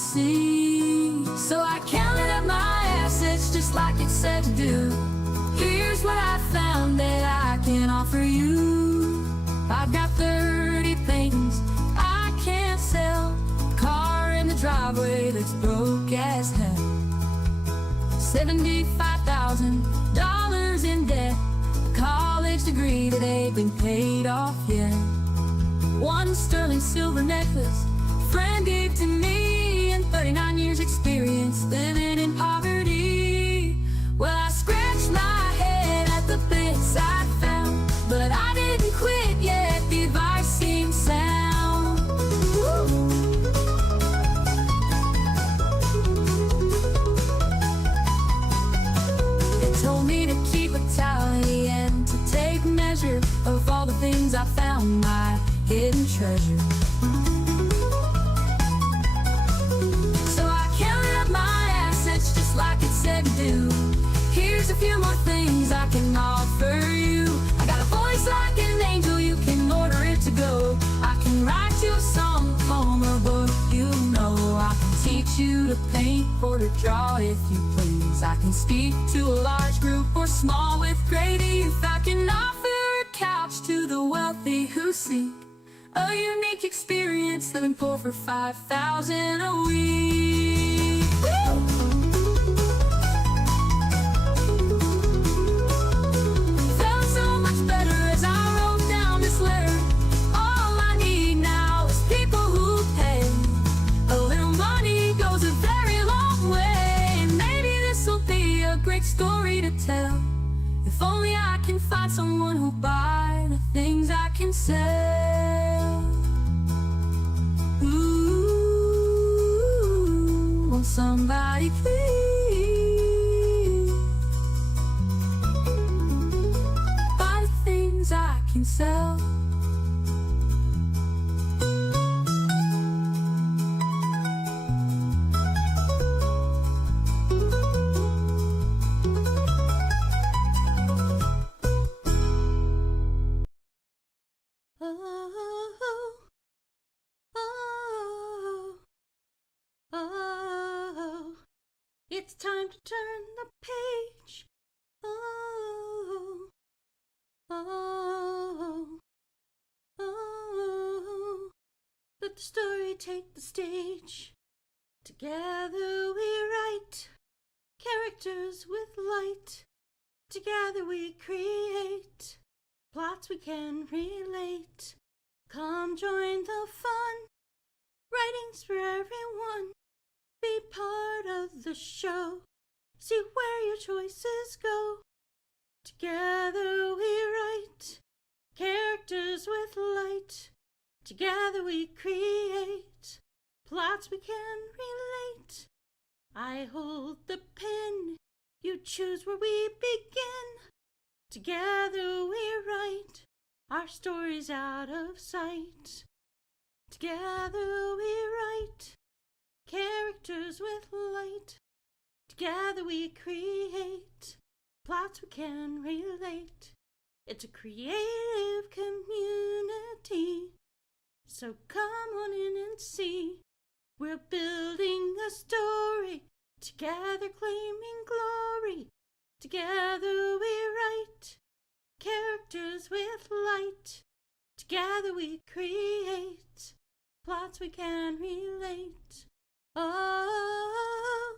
sing. So I counted up my assets just like it said to do. Here's what I found that I can offer you. I've got 30 things I can't sell. Car in the driveway that's broke as hell. $75,000 in debt. College degree that ain't been paid off yet. One sterling silver necklace friend gave to me, and 39 years experience living in poverty. Well, I scratched my head at the bits I found, but I didn't quit yet, the advice seemed sound. Woo. It told me to keep a tally and to take measure of all the things I found, my hidden treasure. So I counted up my assets just like it said to do. Here's a few more things I can offer you. I got a voice like an angel, you can order it to go. I can write you a song, poem, or book, you know. I can teach you to paint or to draw if you please. I can speak to a large group or small with great ease. I can offer a couch to the wealthy who seek a unique experience, living poor for $5,000 a week. Felt so much better as I wrote down this letter. All I need now is people who pay. A little money goes a very long way. Maybe this'll be a great story to tell. If only I can find someone who'll buy the things I can sell. Somebody please buy the things I can sell. It's time to turn the page. Oh, oh, oh. Let the story take the stage. Together we write characters with light. Together we create plots we can relate. Come join the fun. Writing's for everyone. Be part of the show. See where your choices go. Together we write characters with light. Together we create plots we can relate. I hold the pen. You choose where we begin. Together we write our stories out of sight. Together we write characters with light. Together we create plots we can relate. It's a creative community, so come on in and see. We're building a story, together claiming glory. Together we write characters with light. Together we create plots we can relate. Oh,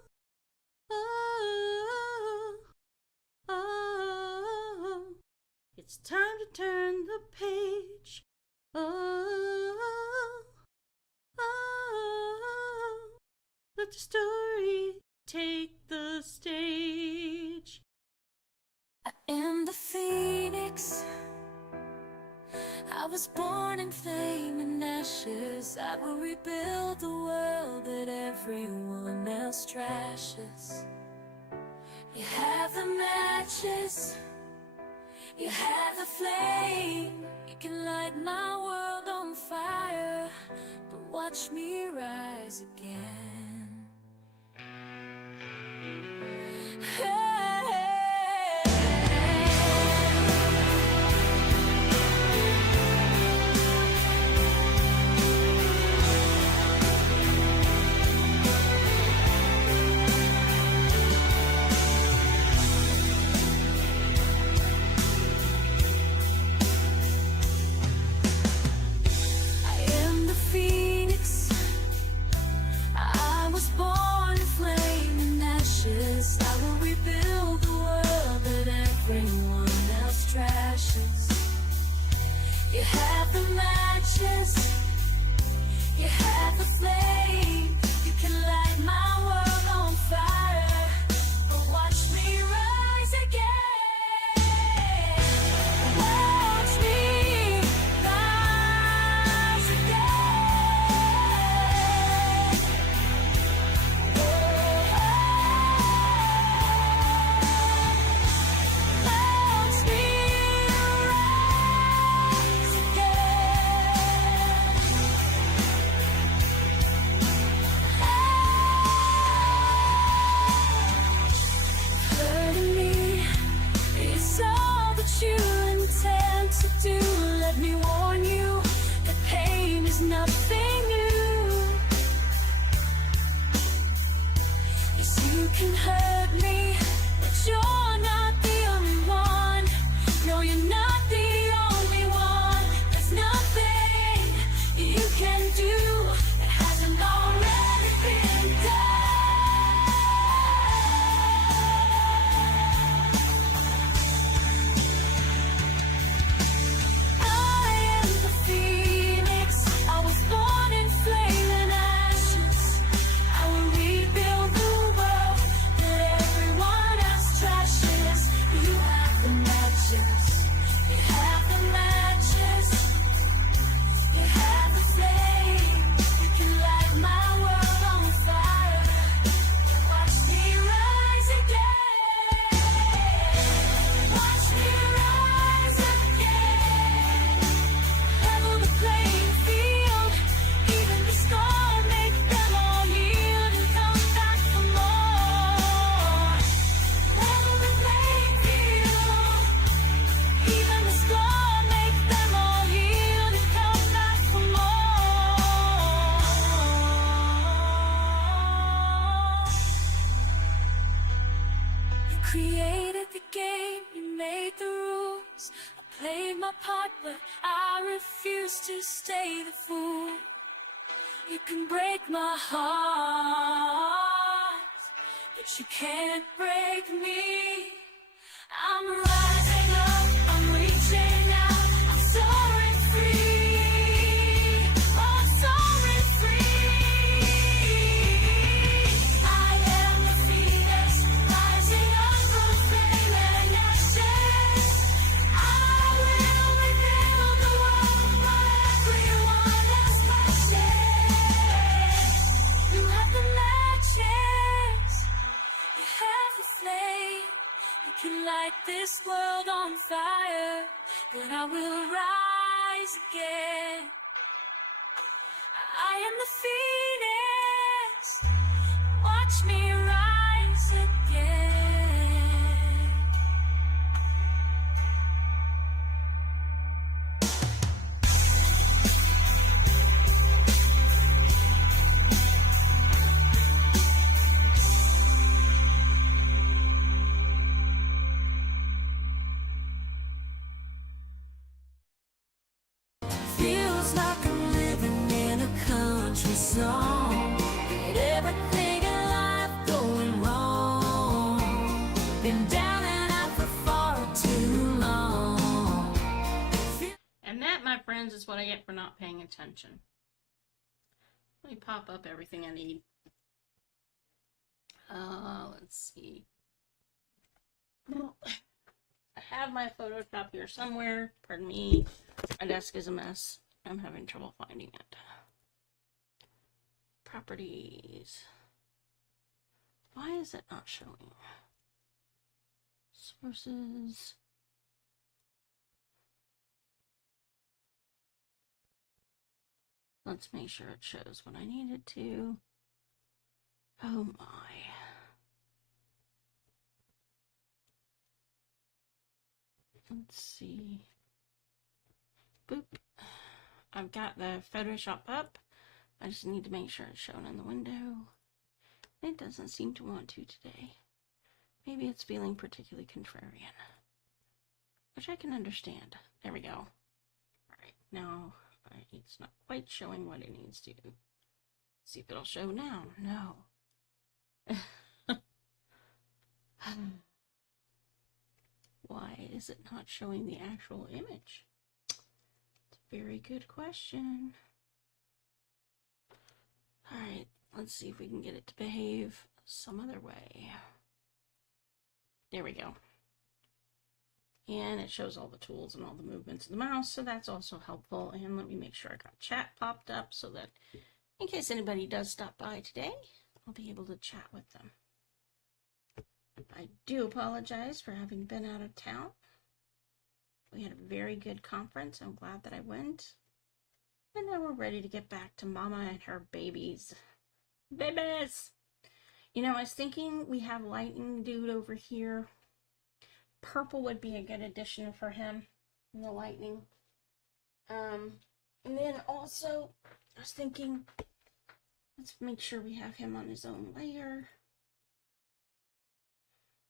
oh, oh, it's time to turn the page. Oh, oh, let the story take the stage. I am the phoenix. I was born in flame and ashes. I will rebuild the world that everyone else trashes. You have the matches, you have the flame. You can light my world on fire, but watch me rise again. Hey. everyone else trashes. You have the matches, you have the flame. You can light my world on fire, but watch me rise again. Watch me rise again. Watch me rise again. Hurting me is all that you intend to do. Let me warn you, the pain is nothing new. Yes, you can hurt me, but you're not the only one. No, you're not the only one. There's nothing you can do that hasn't already been done. I am the phoenix. I was born in flame and ashes. I will rebuild the world that everyone else trashes. You have the matches. You have the matches. You have the flame. You can light my world on fire. Watch me rise again. Watch me rise again. Level the playing field. Even the storm, make them all yield and come back for more. Level the playing field. Even the storm, make them all yield and come back for more. You created the game, you made the rules. I played my part, but I refuse to stay the fool. You can break my heart, but you can't break me. I'm rising up, I'm reaching out, I'm soaring free. Oh, I'm soaring free. I am the phoenix, rising up from flame and ashes. I will rebuild the world for everyone else crashes. You have the matches, you have the flame. You can light this world on fire, but I will rise again. I am the phoenix. Watch me rise again. Feels like I'm living in a country song. Ain't everything in life going wrong? Been down and out for far too long. And that, my friends, is what I get for not paying attention. Let me pop up everything I need. Let's see. I have my Photoshop here somewhere. Pardon me. My desk is a mess. I'm having trouble finding it. Properties. Why is it not showing? Sources. Let's make sure it shows what I need it to. Oh my. Let's see. Boop. I've got the Photoshop up. I just need to make sure it's shown in the window. It doesn't seem to want to today. Maybe it's feeling particularly contrarian, which I can understand. There we go. Alright, now it's not quite showing what it needs to. Let's see if it'll show now. No. Why is it not showing the actual image? It's a very good question. All right, let's see if we can get it to behave some other way. There we go. And it shows all the tools and all the movements of the mouse, so that's also helpful. And let me make sure I got chat popped up so that in case anybody does stop by today, I'll be able to chat with them. I do apologize for having been out of town. We had a very good conference. I'm glad that I went. And now we're ready to get back to Mama and her babies. Babies! You know, I was thinking we have Lightning Dude over here. Purple would be a good addition for him in the Lightning. And then also, I was thinking, let's make sure we have him on his own layer.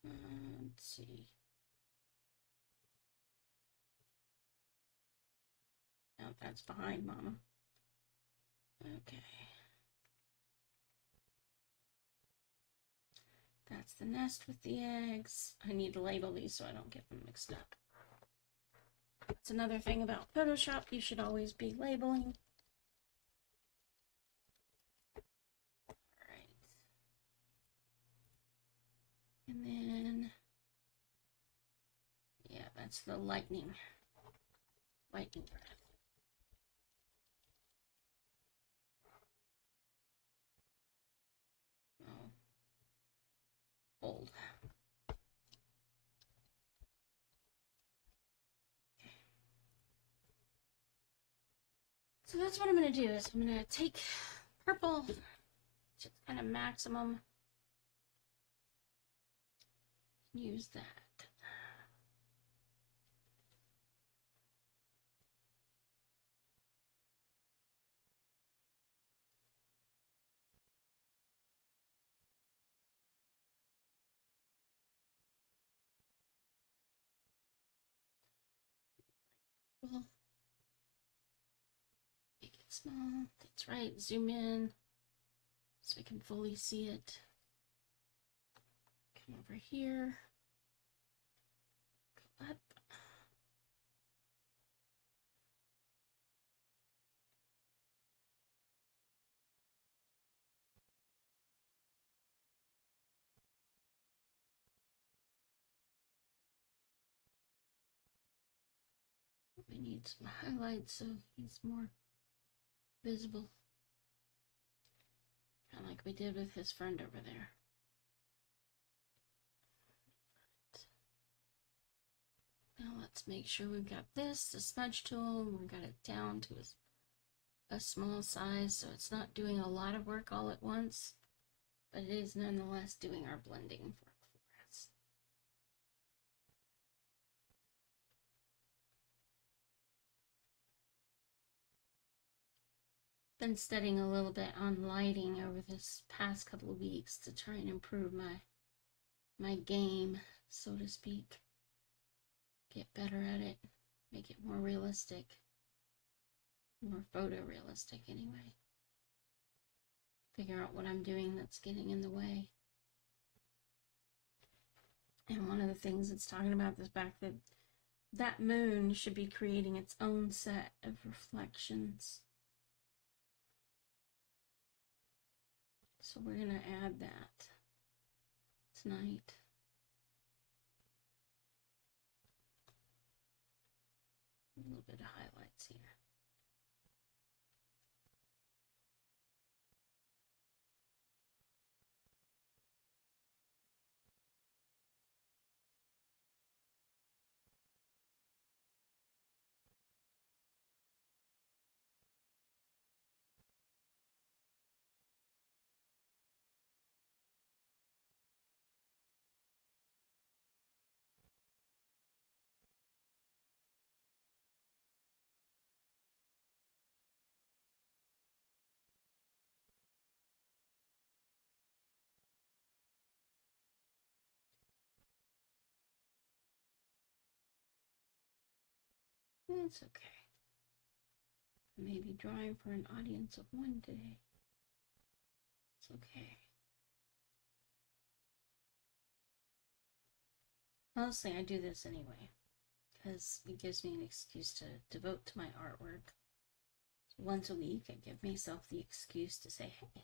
Let's see. Oh, that's behind Mama. Okay. That's the nest with the eggs. I need to label these so I don't get them mixed up. That's another thing about Photoshop. You should always be labeling. All right. And then, yeah, that's the lightning breath. Oh, bold. So that's what I'm going to do is I'm going to take purple, just kind of maximum, use that. Make it small. That's right. Zoom in so we can fully see it. Come over here. Go up. We need some highlights so he's more visible. Kind of like we did with his friend over there. Now let's make sure we've got this, the smudge tool, and we've got it down to a small size so it's not doing a lot of work all at once, but it is nonetheless doing our blending for us. Been studying a little bit on lighting over this past couple of weeks to try and improve my game, so to speak. Get better at it, make it more realistic, more photorealistic anyway. Figure out what I'm doing that's getting in the way. And one of the things it's talking about is the fact that that moon should be creating its own set of reflections. So we're going to add that tonight. A little bit of highlights here. It's okay. Maybe drawing for an audience of one today. It's okay. Mostly I do this anyway. because it gives me an excuse to devote to my artwork. So once a week, I give myself the excuse to say, hey, I'm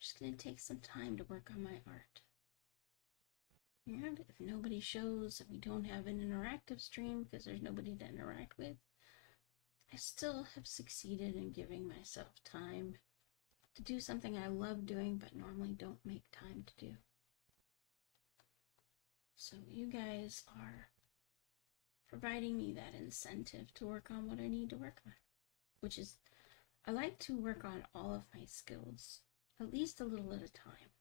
just going to take some time to work on my art. And if nobody shows and we don't have an interactive stream because there's nobody to interact with, I still have succeeded in giving myself time to do something I love doing but normally don't make time to do. So you guys are providing me that incentive to work on what I need to work on, which is I like to work on all of my skills, at least a little at a time.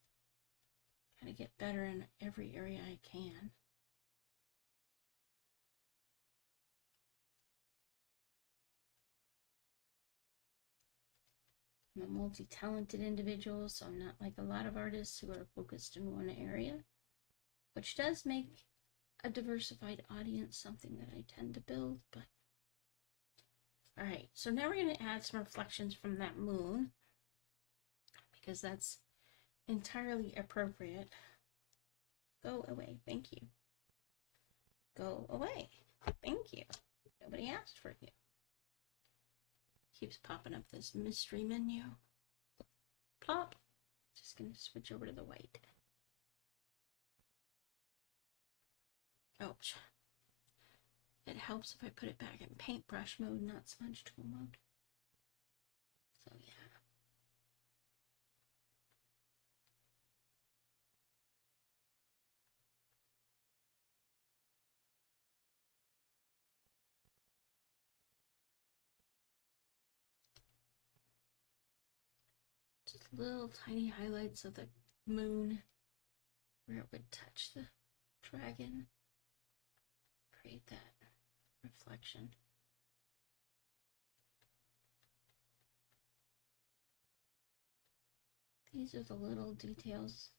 Kind of get better in every area I can. I'm a multi-talented individual, so I'm not like a lot of artists who are focused in one area, which does make a diversified audience something that I tend to build. But all right, so now we're going to add some reflections from that moon, because that's entirely appropriate. Go away. Thank you. Go away. Thank you. Nobody asked for you. Keeps popping up this mystery menu. Plop. Just going to switch over to the white. Ouch. It helps if I put it back in paintbrush mode, not smudge tool mode. So yeah. Just little tiny highlights of the moon where it would touch the dragon. Create that reflection. These are the little details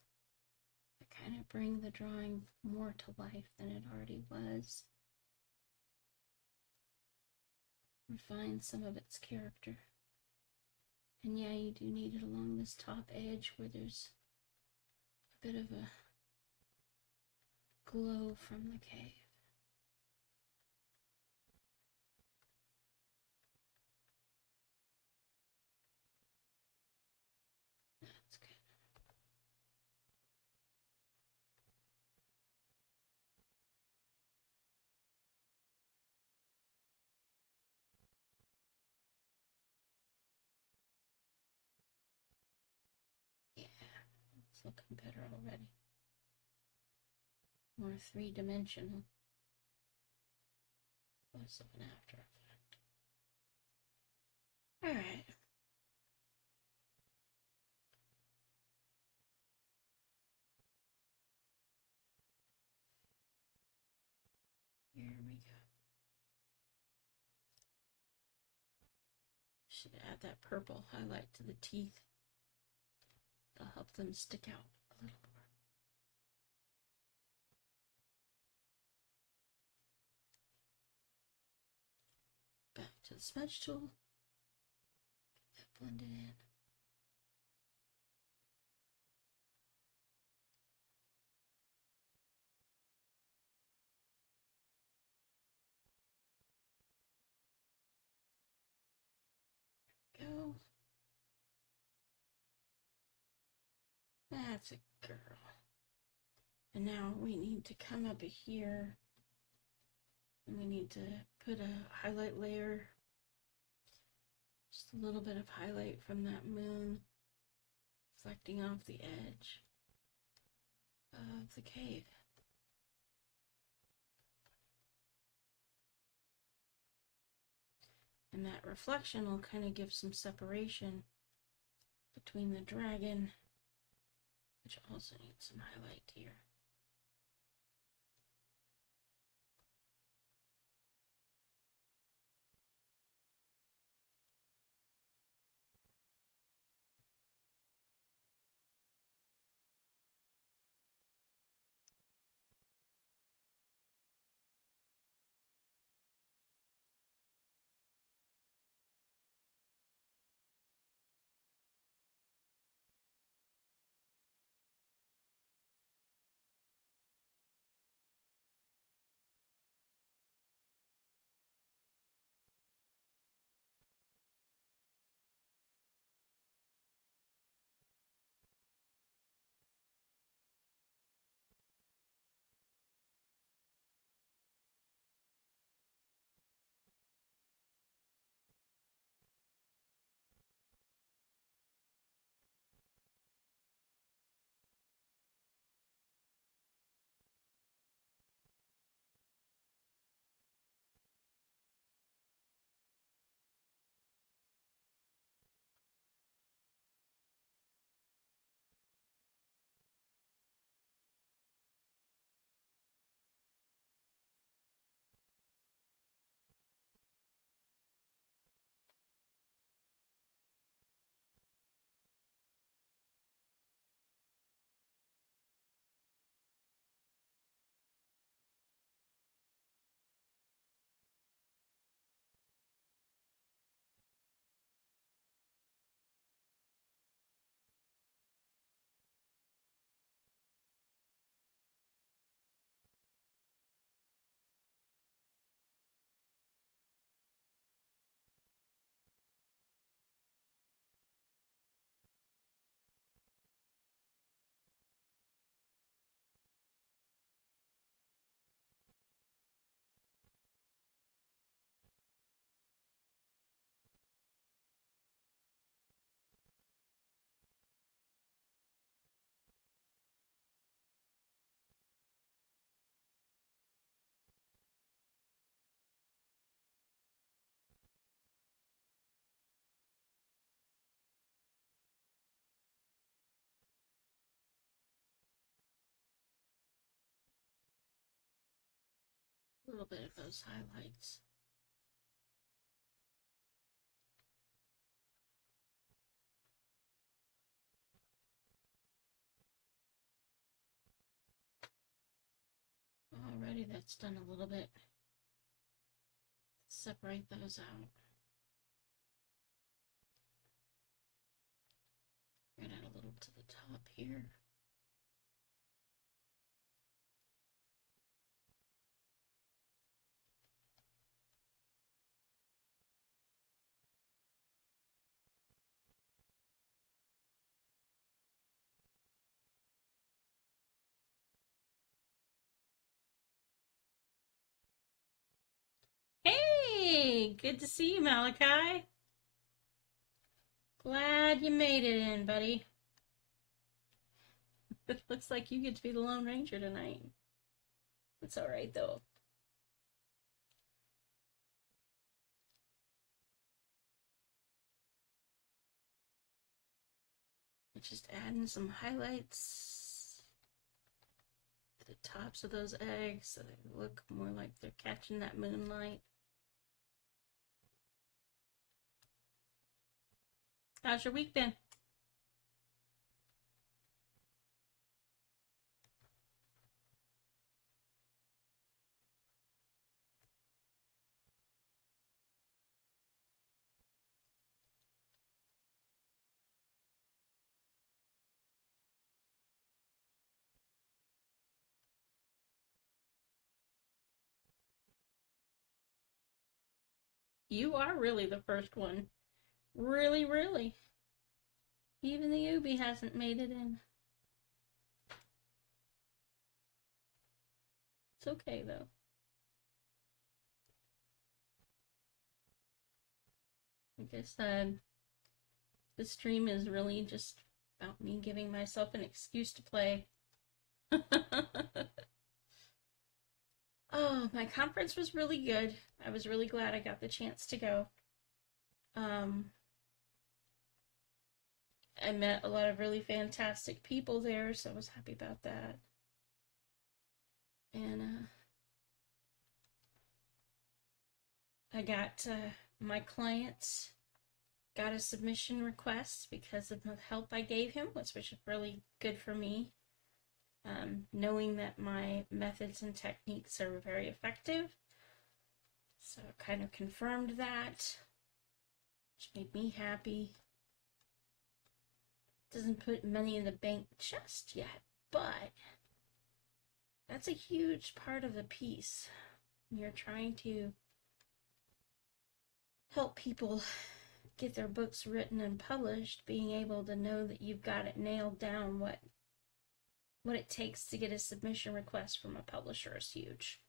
that kind of bring the drawing more to life than it already was. Refine some of its character. And yeah, you do need it along this top edge where there's a bit of a glow from the cave. That's good. Yeah, it's looking better already. More three-dimensional. Less of an after effect. Alright. Here we go. Should add that purple highlight to the teeth. It'll help them stick out a little more. Back to the smudge tool. Get that blended in. Go. That's a girl. And now we need to come up here and we need to put a highlight layer. Just a little bit of highlight from that moon reflecting off the edge of the cave. And that reflection will kind of give some separation between the dragon, which also needs some highlight here. little bit of those highlights. Alrighty, that's done a little bit. Separate those out. Right out a little to the top here. Hey, good to see you, Malachi. Glad you made it in, buddy. It looks like you get to be the Lone Ranger tonight. It's alright, though. Just adding some highlights to the tops of those eggs so they look more like they're catching that moonlight. How's your week been? You are really the first one. Really, really. Even the Ubi hasn't made it in. It's okay, though. I guess the stream is really just about me giving myself an excuse to play. Oh, my conference was really good. I was really glad I got the chance to go. I met a lot of really fantastic people there, so I was happy about that. And I got my clients got a submission request because of the help I gave him, which was really good for me. Knowing that my methods and techniques are very effective. So it kind of confirmed that, which made me happy. Doesn't put money in the bank just yet, but that's a huge part of the piece. You're trying to help people get their books written and published, being able to know that you've got it nailed down what it takes to get a submission request from a publisher is huge.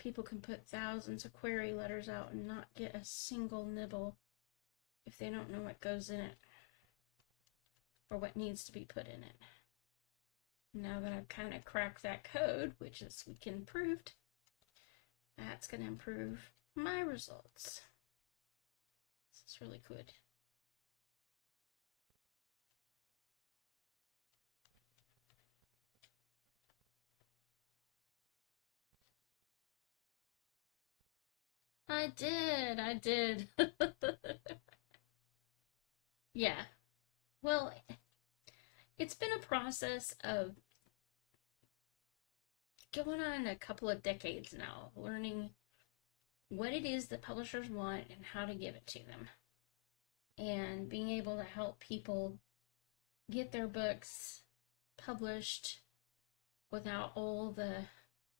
People can put thousands of query letters out and not get a single nibble if they don't know what goes in it or what needs to be put in it. Now that I've kind of cracked that code, which is we can improved, that's going to improve my results. This is really good. I did. Yeah. Well, it's been a process of going on a couple of decades now, learning what it is that publishers want and how to give it to them. And being able to help people get their books published without all the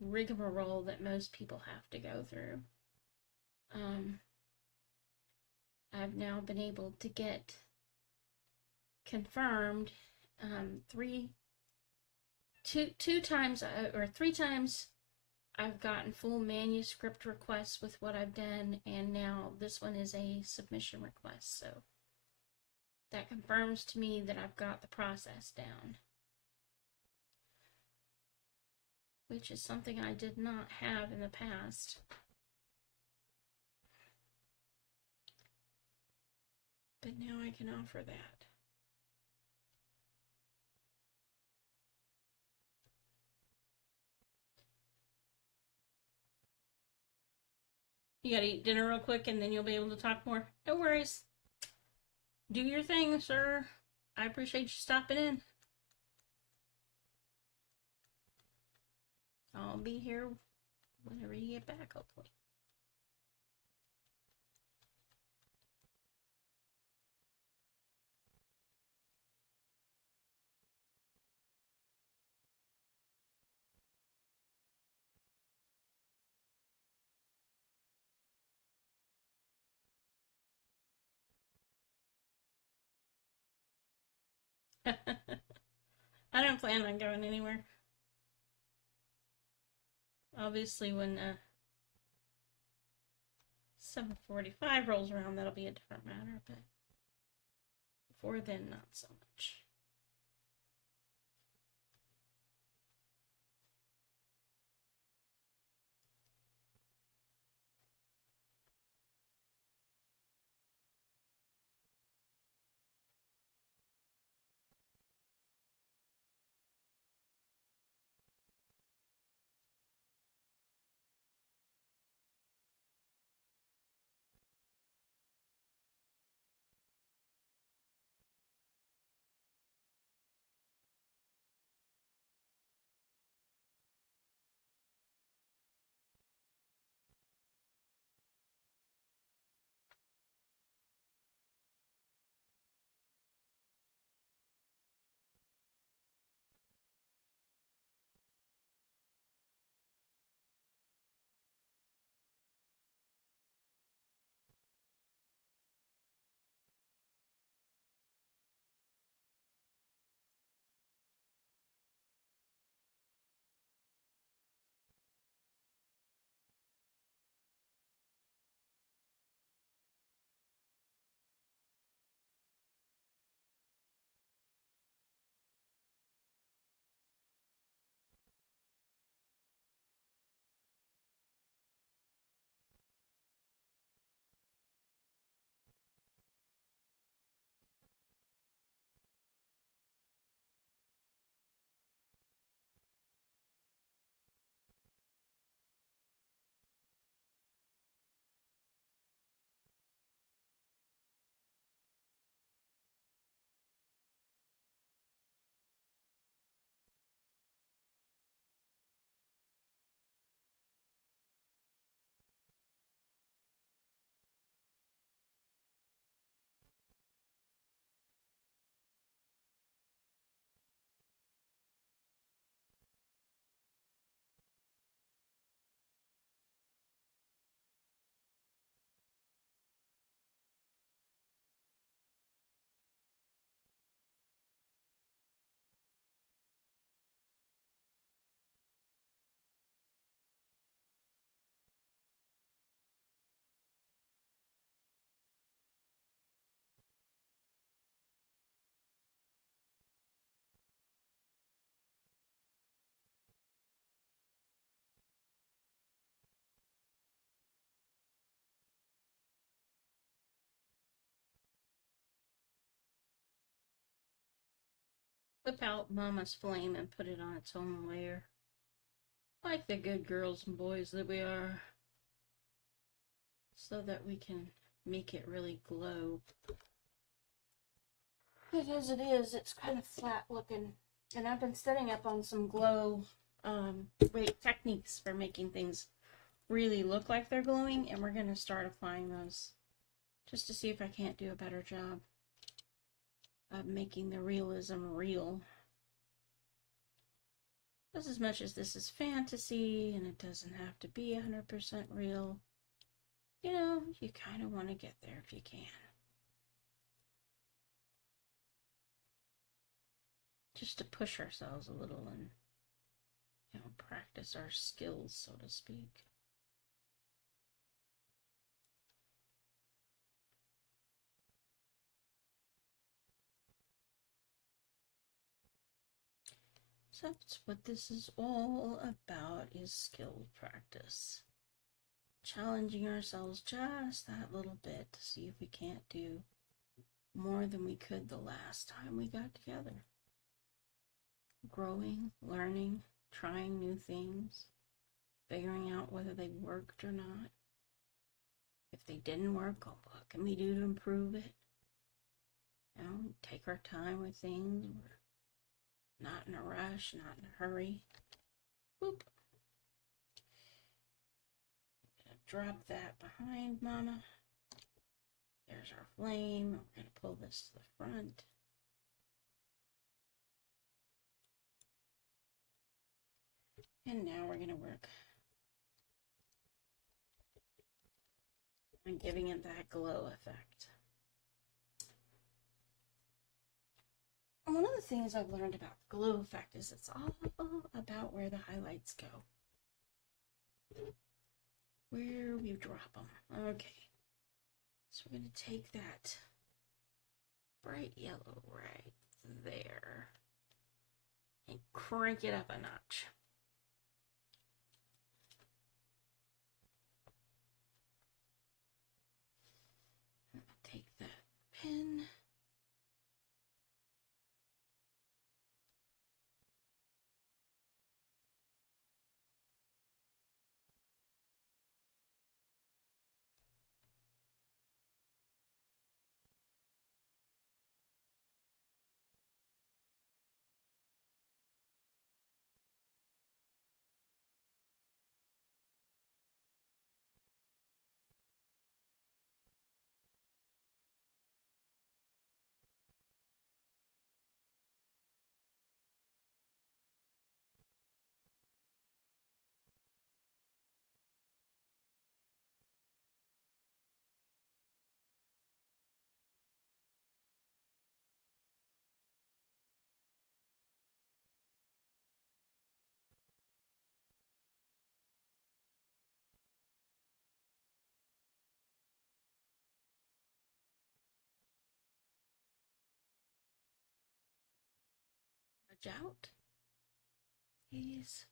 rigmarole that most people have to go through. I've now been able to get confirmed three times I've gotten full manuscript requests with what I've done, and now this one is a submission request, so that confirms to me that I've got the process down, which is something I did not have in the past. But now I can offer that. You gotta eat dinner real quick and then you'll be able to talk more. No worries. Do your thing, sir. I appreciate you stopping in. I'll be here whenever you get back, hopefully. I don't plan on going anywhere. Obviously, when 7:45 rolls around, that'll be a different matter, but before then, not so much. Whip out Mama's flame and put it on its own layer. Like the good girls and boys that we are. So that we can make it really glow. But as it is, it's kind of flat looking. And I've been studying up on some glow techniques for making things really look like they're glowing. And we're going to start applying those just to see if I can't do a better job of making the realism real. Just as much as this is fantasy and it doesn't have to be 100% real, you know, you kind of want to get there if you can. Just to push ourselves a little and, you know, practice our skills, so to speak. So that's what this is all about, is skill practice. Challenging ourselves just that little bit to see if we can't do more than we could the last time we got together. Growing, learning, trying new things, figuring out whether they worked or not. If they didn't work, what can we do to improve it? You know, take our time with things. We're not in a rush, not in a hurry. Boop. Drop that behind Mama. There's our flame. We're going to pull this to the front. And now we're going to work on giving it that glow effect. And one of the things I've learned about the glow effect is it's all about where the highlights go. Where we drop them. Okay. So we're going to take that bright yellow right there and crank it up a notch. Take that pen. Edge out. These.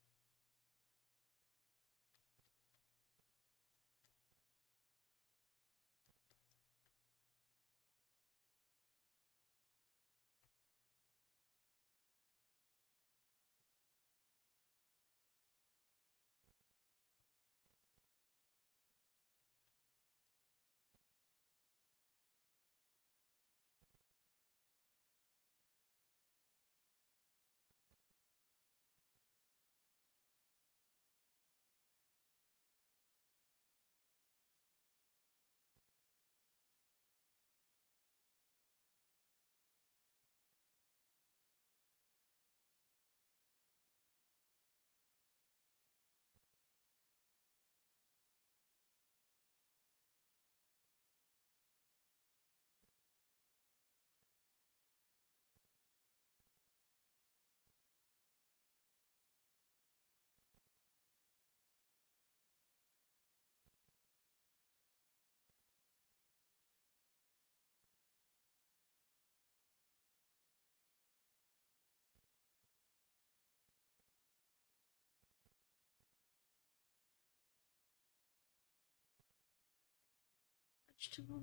Vegetable.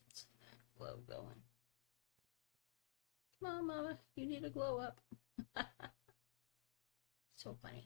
Get some of that glow going. Come on, Mama, you need a glow up. So funny.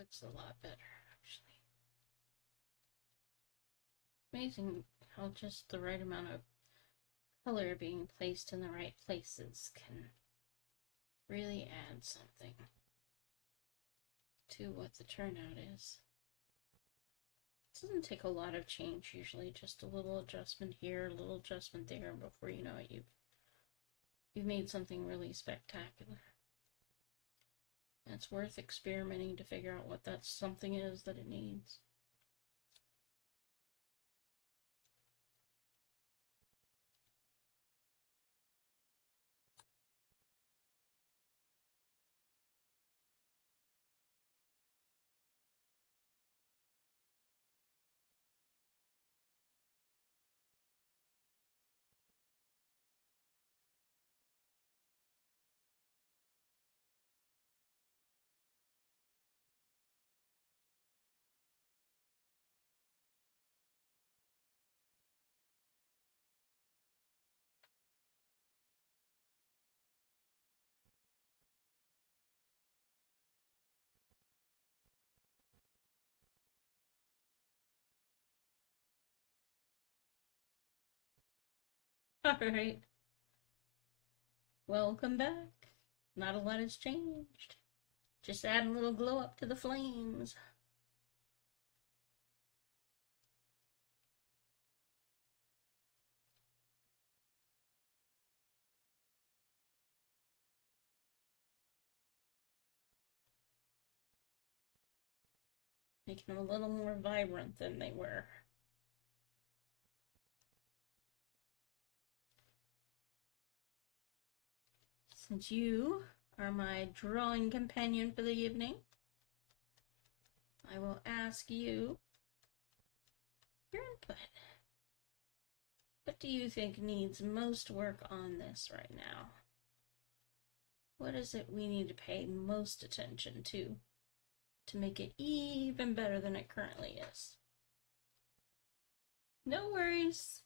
Looks a lot better, actually. Amazing how just the right amount of color being placed in the right places can really add something to what the turnout is. It doesn't take a lot of change usually, just a little adjustment here, a little adjustment there, and before you know it, you've made something really spectacular. And it's worth experimenting to figure out what that something is that it needs. Alright. Welcome back. Not a lot has changed. Just add a little glow up to the flames. Making them a little more vibrant than they were. Since you are my drawing companion for the evening, I will ask you your input. What do you think needs most work on this right now? What is it we need to pay most attention to make it even better than it currently is? No worries.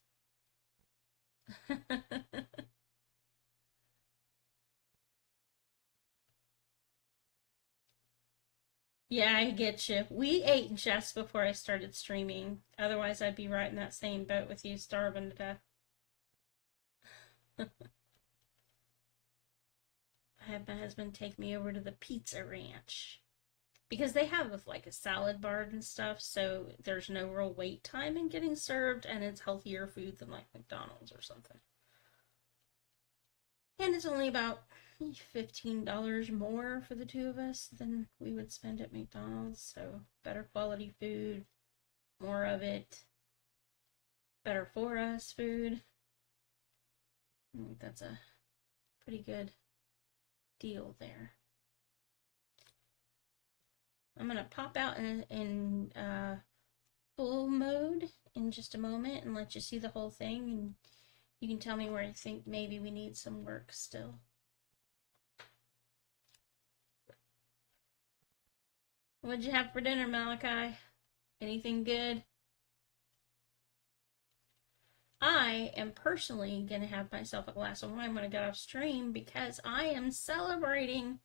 Yeah, I get you. We ate just before I started streaming. Otherwise, I'd be right in that same boat with you, starving to death. I had my husband take me over to the Pizza Ranch. Because they have like a salad bar and stuff, so there's no real wait time in getting served, and it's healthier food than like McDonald's or something. And it's only about $15 more for the two of us than we would spend at McDonald's, so better quality food, more of it, better for us food. I think that's a pretty good deal there. I'm going to pop out in full mode in just a moment and let you see the whole thing, and you can tell me where you think maybe we need some work still. What'd you have for dinner, Malachi? Anything good? I am personally going to have myself a glass of wine when I get off stream because I am celebrating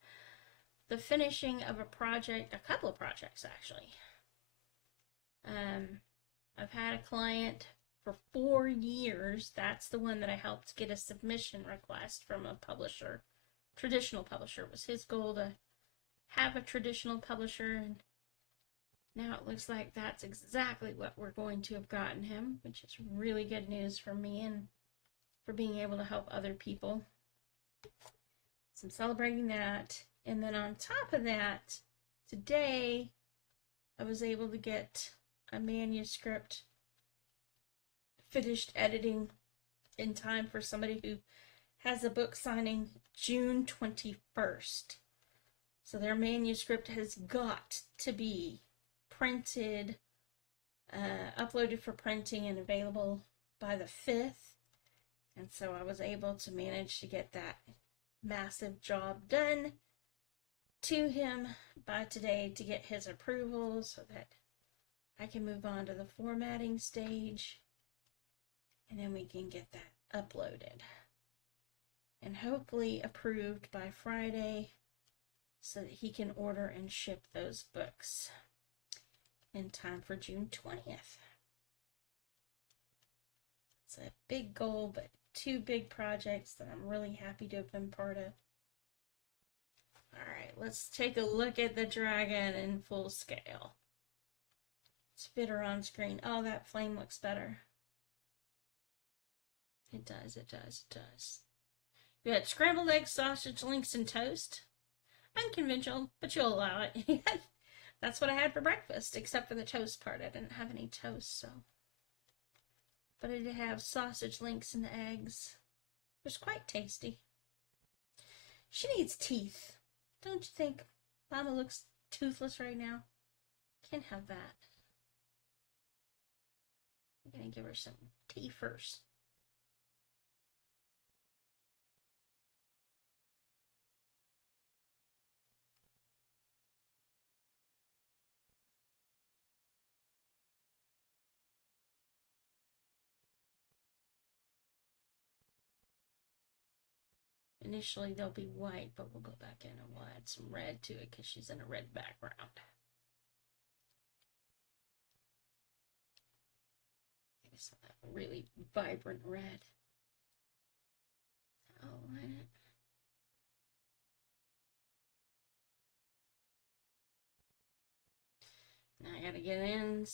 the finishing of a project, a couple of projects actually. I've had a client for 4 years. That's the one that I helped get a submission request from a publisher. Traditional publisher. It was his goal to have a traditional publisher, and now it looks like that's exactly what we're going to have gotten him, which is really good news for me and for being able to help other people. So I'm celebrating that. And then on top of that, today I was able to get a manuscript finished editing in time for somebody who has a book signing June 21st. So their manuscript has got to be printed, uploaded for printing and available by the 5th. And so I was able to manage to get that massive job done to him by today to get his approval so that I can move on to the formatting stage, and then we can get that uploaded and hopefully approved by Friday so that he can order and ship those books in time for June 20th. It's a big goal, but 2 big projects that I'm really happy to have been part of. Alright, let's take a look at the dragon in full scale. Let's fit her on screen. Oh, that flame looks better. It does, it does, it does. We got scrambled eggs, sausage links, and toast. Unconventional, but you'll allow it. That's what I had for breakfast, except for the toast part. I didn't have any toast, so. But I did have sausage links and eggs. It was quite tasty. She needs teeth. Don't you think? Mama looks toothless right now. Can't have that. I'm gonna give her some tea first. Initially they'll be white, but we'll go back in and we'll add some red to it because she's in a red background. Maybe some of that really vibrant red. Outline it. Now I gotta get in,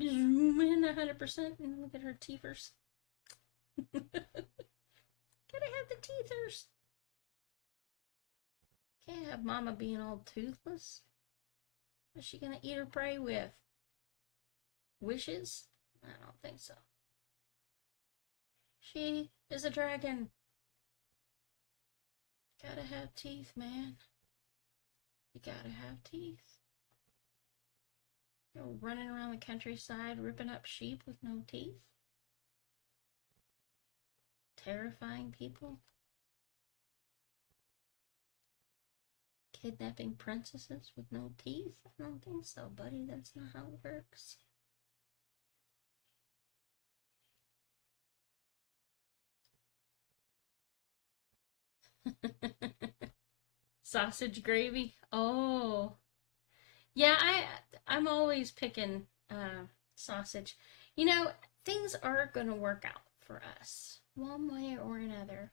zoom in 100% and look at her teethers. Gotta have the teethers. Can't have Mama being all toothless. What's she gonna eat or pray with? Wishes? I don't think so. She is a dragon. Gotta have teeth, man. You gotta have teeth. You're running around the countryside ripping up sheep with no teeth. Terrifying people. Kidnapping princesses with no teeth? I don't think so, buddy. That's not how it works. Sausage gravy? Oh. Yeah, I'm always picking sausage. You know, things are going to work out for us one way or another.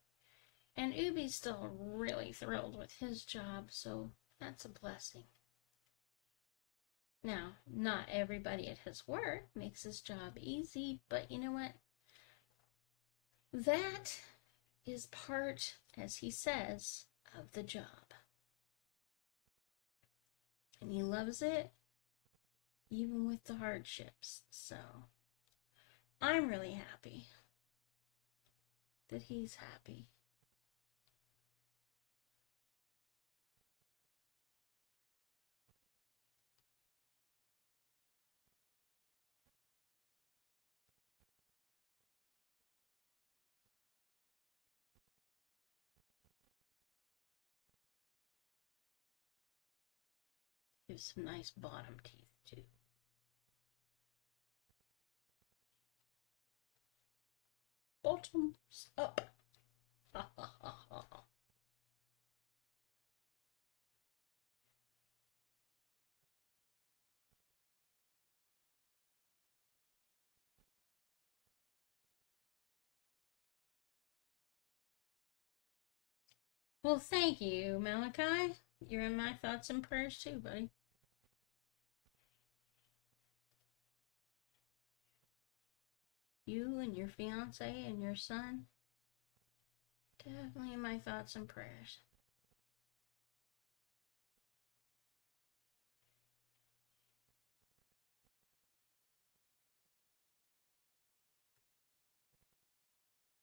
And Ubi's still really thrilled with his job, so that's a blessing. Now, not everybody at his work makes his job easy, but you know what? That is part, as he says, of the job. And he loves it, even with the hardships. So, I'm really happy that he's happy. Give some nice bottom teeth, too. Bottoms up. Ha ha ha ha. Well, thank you, Malachi. You're in my thoughts and prayers too, buddy. You and your fiance and your son, definitely in my thoughts and prayers.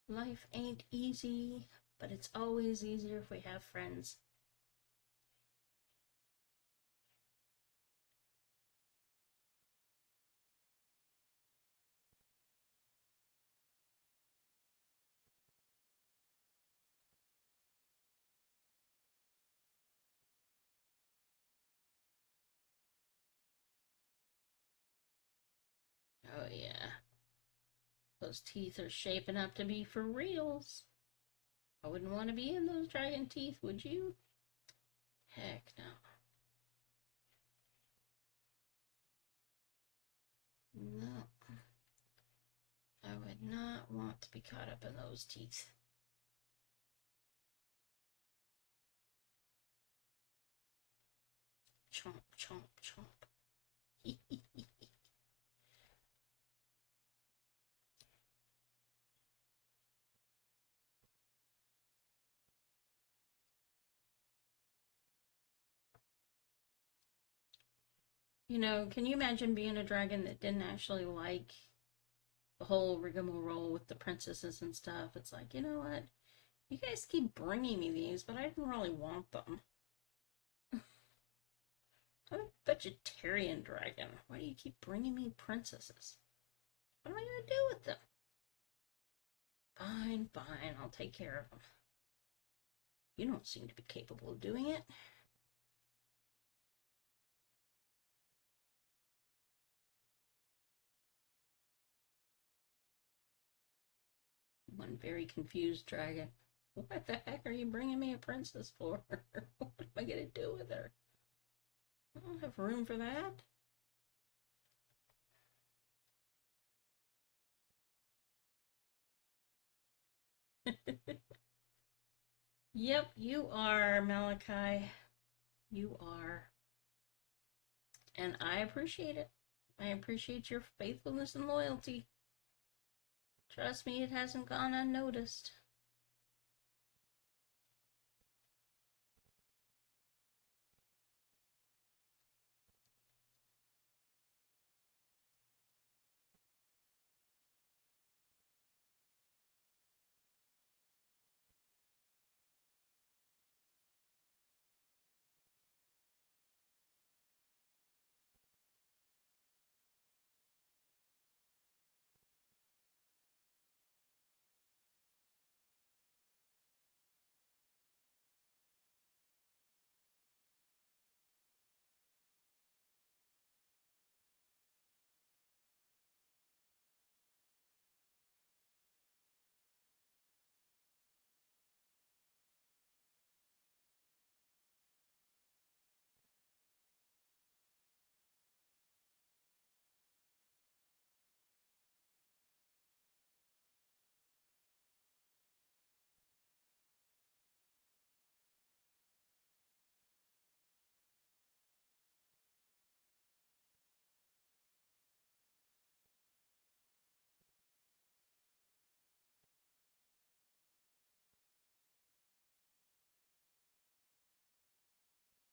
Life ain't easy, but it's always easier if we have friends. Oh yeah. Those teeth are shaping up to be for reals. I wouldn't want to be in those dragon teeth, would you? Heck no. No. I would not want to be caught up in those teeth. Chomp, chomp, chomp. You know, can you imagine being a dragon that didn't actually like the whole rigmarole with the princesses and stuff? It's like, you know what? You guys keep bringing me these, but I didn't really want them. I'm a vegetarian dragon. Why do you keep bringing me princesses? What am I going to do with them? Fine, fine, I'll take care of them. You don't seem to be capable of doing it. One very confused dragon. What the heck are you bringing me a princess for? What am I going to do with her? I don't have room for that. Yep, you are, Malachi. You are. And I appreciate it. I appreciate your faithfulness and loyalty. Trust me, it hasn't gone unnoticed.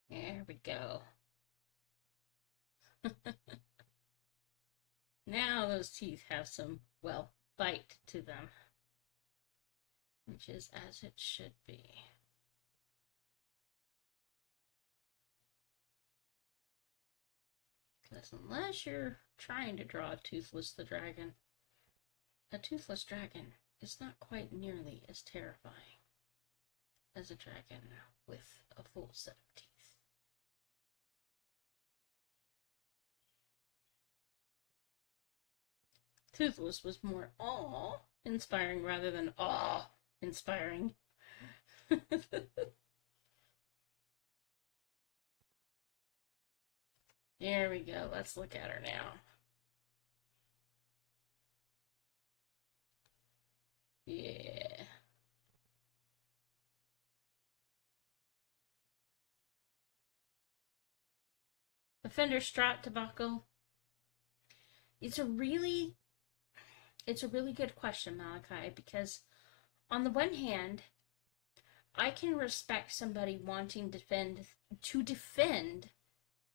There we go. Now those teeth have some, well, bite to them. Which is as it should be. Because unless you're trying to draw a toothless dragon is not quite nearly as terrifying as a dragon with a full set of teeth. Toothless was more awe-inspiring rather than awe-inspiring. There we go. Let's look at her now. Yeah. The Fender Strat debacle. It's a really good question, Malachi, because on the one hand, I can respect somebody wanting to defend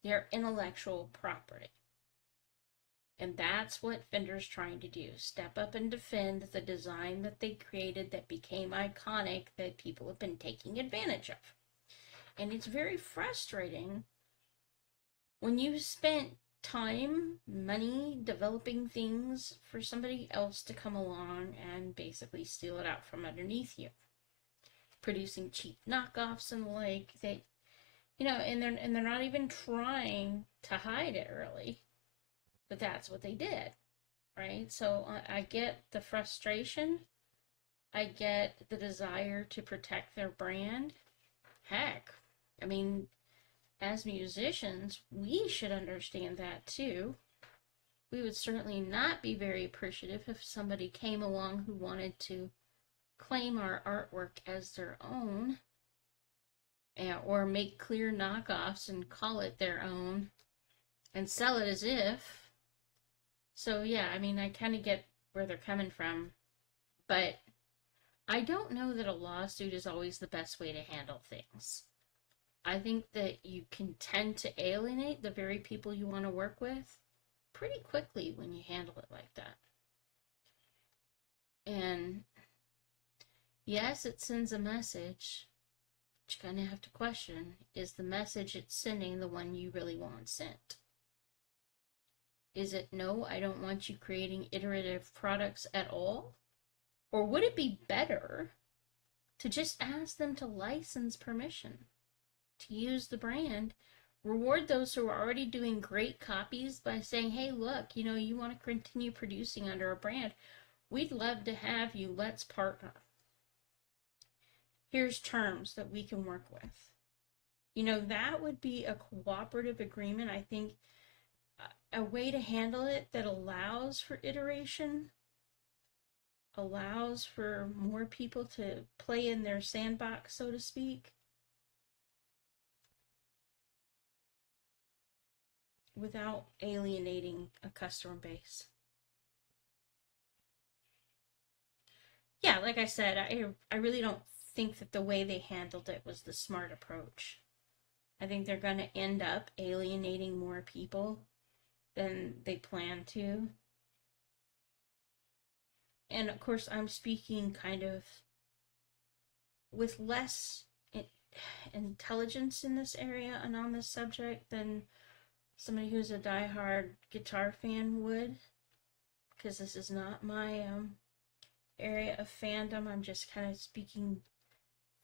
their intellectual property. And that's what Fender's trying to do. Step up and defend the design that they created that became iconic that people have been taking advantage of. And it's very frustrating when you spent time, money, developing things for somebody else to come along and basically steal it out from underneath you. Producing cheap knockoffs and the like, that, you know, and they're not even trying to hide it really, but that's what they did, right? So I get the frustration, I get the desire to protect their brand. Heck, I mean, as musicians, we should understand that too. We would certainly not be very appreciative if somebody came along who wanted to claim our artwork as their own, or make clear knockoffs and call it their own and sell it as if. So yeah, I mean, I kind of get where they're coming from, but I don't know that a lawsuit is always the best way to handle things. I think that you can tend to alienate the very people you want to work with pretty quickly when you handle it like that. And yes, it sends a message, but you kind of have to question, is the message it's sending the one you really want sent? Is it, no, I don't want you creating iterative products at all? Or would it be better to just ask them to license permission to use the brand, reward those who are already doing great copies by saying, hey, look, you want to continue producing under a brand. We'd love to have you. Let's partner. Here's terms that we can work with. That would be a cooperative agreement. I think a way to handle it that allows for iteration, allows for more people to play in their sandbox, so to speak, without alienating a customer base. Yeah, like I said, I really don't think that the way they handled it was the smart approach. I think they're going to end up alienating more people than they plan to. And of course, I'm speaking kind of with less intelligence in this area and on this subject than somebody who's a diehard guitar fan would, because this is not my area of fandom. I'm just kind of speaking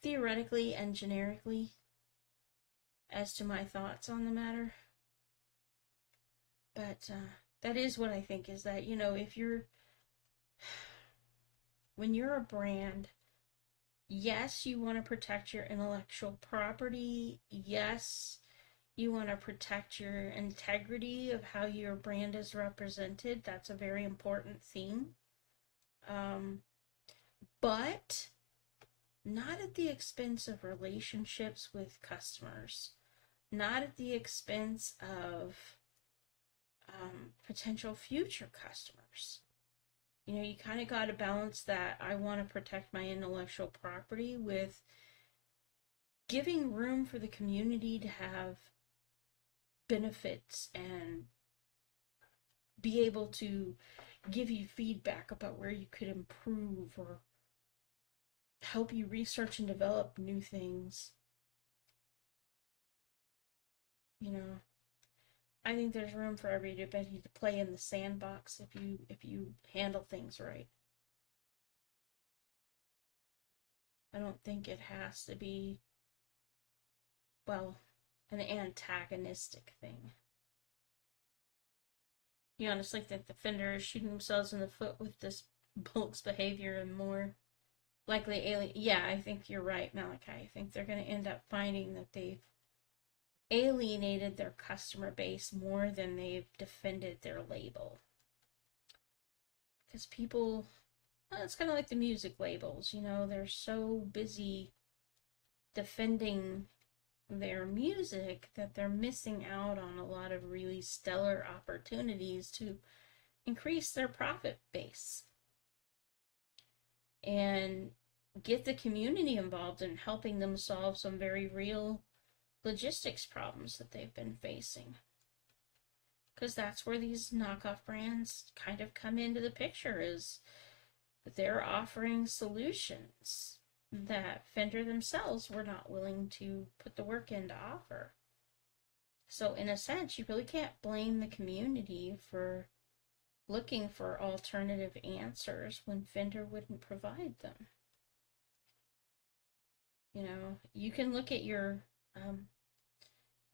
theoretically and generically as to my thoughts on the matter. But that is what I think, is that, when you're a brand, yes, you want to protect your intellectual property. Yes, you want to protect your integrity of how your brand is represented. That's a very important theme. But not at the expense of relationships with customers. Not at the expense of potential future customers. You kind of got to balance that. I want to protect my intellectual property with giving room for the community to have benefits and be able to give you feedback about where you could improve or help you research and develop new things. I think there's room for everybody to play in the sandbox if you handle things right. I don't think it has to be, well, an antagonistic thing. You honestly think the Fender is shooting themselves in the foot with this bulk's behavior and more likely alien? Yeah, I think you're right, Malachi. I think they're going to end up finding that they've alienated their customer base more than they've defended their label. Because people, it's kind of like the music labels, they're so busy defending their music that they're missing out on a lot of really stellar opportunities to increase their profit base and get the community involved in helping them solve some very real logistics problems that they've been facing. Because that's where these knockoff brands kind of come into the picture, is they're offering solutions that Fender themselves were not willing to put the work in to offer. So in a sense, you really can't blame the community for looking for alternative answers when Fender wouldn't provide them. You can look at your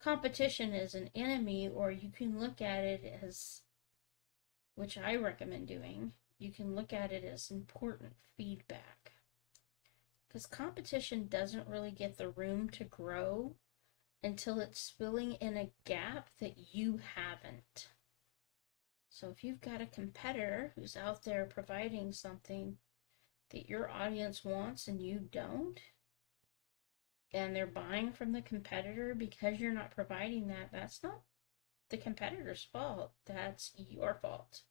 competition as an enemy, or you can look at it as, which I recommend doing, you can look at it as important feedback. Because competition doesn't really get the room to grow until it's filling in a gap that you haven't. So if you've got a competitor who's out there providing something that your audience wants and you don't, and they're buying from the competitor because you're not providing that, that's not the competitor's fault. That's your fault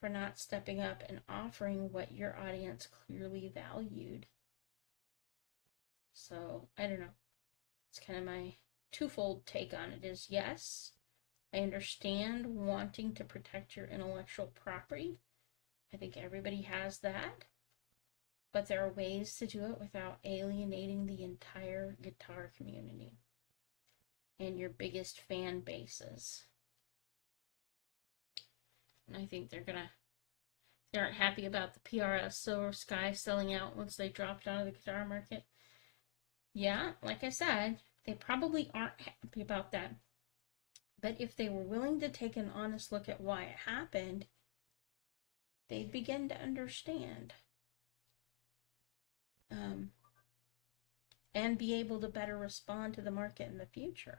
for not stepping up and offering what your audience clearly valued. So, I don't know. It's kind of my twofold take on it is, yes, I understand wanting to protect your intellectual property. I think everybody has that. But there are ways to do it without alienating the entire guitar community and your biggest fan bases. And I think they aren't happy about the PRS Silver Sky selling out once they dropped out of the guitar market. Yeah, like I said, they probably aren't happy about that. But if they were willing to take an honest look at why it happened, they'd begin to understand. And be able to better respond to the market in the future,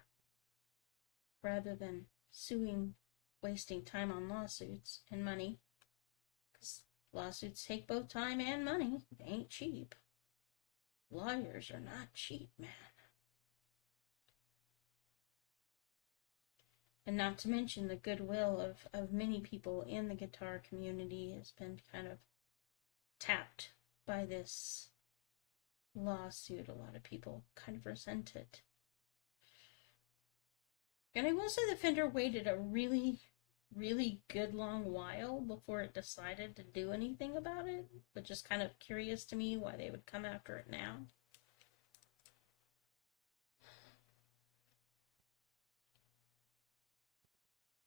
rather than suing, wasting time on lawsuits and money, because lawsuits take both time and money. They ain't cheap. Lawyers are not cheap, man. And not to mention the goodwill of many people in the guitar community has been kind of tapped by this lawsuit. A lot of people kind of resent it. And I will say the Fender waited a really, really good long while before it decided to do anything about it, which is kind of curious to me why they would come after it now.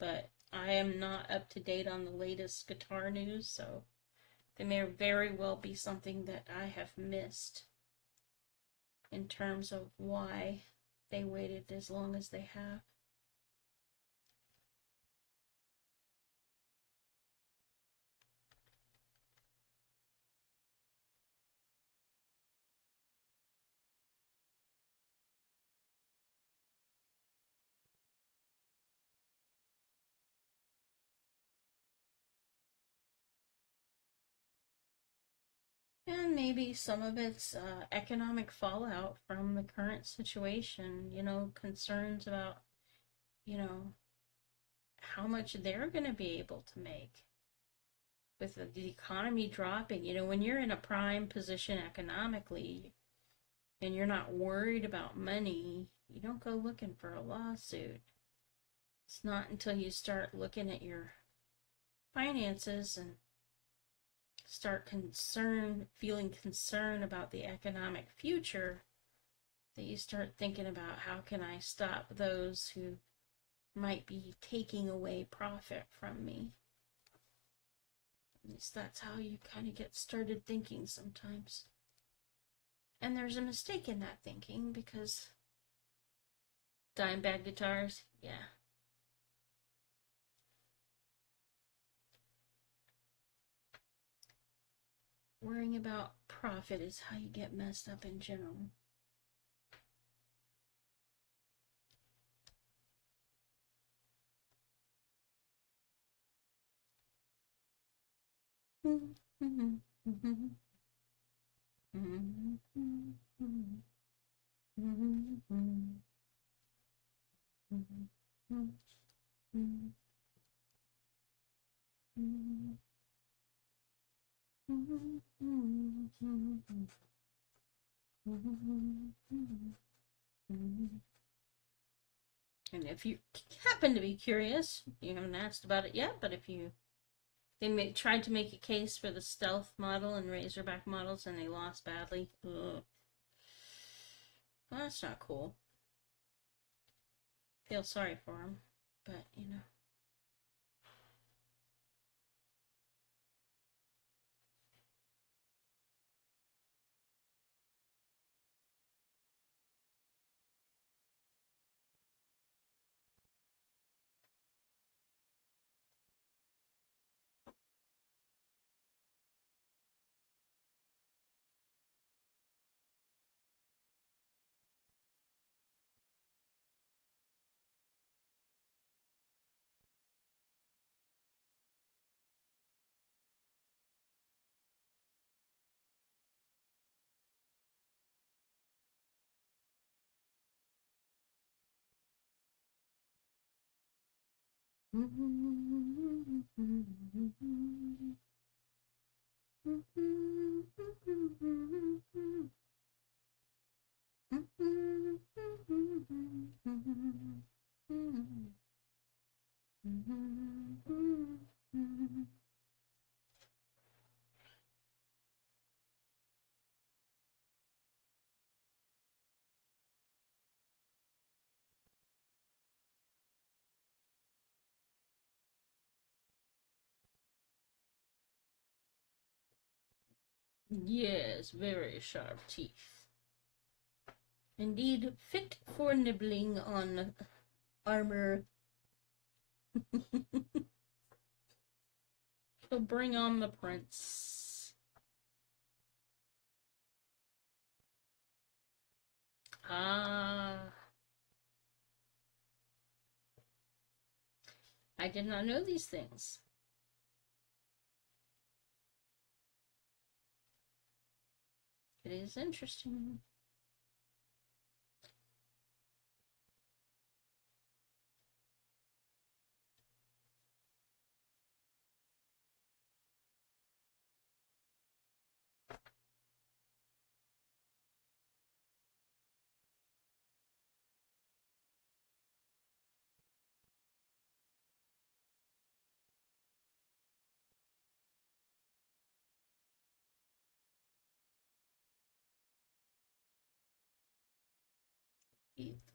But I am not up to date on the latest guitar news, so there may very well be something that I have missed in terms of why they waited as long as they have. And maybe some of it's economic fallout from the current situation, concerns about, how much they're going to be able to make with the economy dropping. When you're in a prime position economically and you're not worried about money, you don't go looking for a lawsuit. It's not until you start looking at your finances and start feeling concern about the economic future, that you start thinking about how can I stop those who might be taking away profit from me. At least that's how you kind of get started thinking sometimes. And there's a mistake in that thinking, because Dimebag guitars, yeah. Worrying about profit is how you get messed up in general. And if you happen to be curious, you haven't asked about it yet, but if they tried to make a case for the Stealth model and Razorback models and they lost badly. Ugh. Well, that's not cool. Feel sorry for them, but Yes, very sharp teeth. Indeed, fit for nibbling on armor. So bring on the prince. Ah. I did not know these things. It is interesting.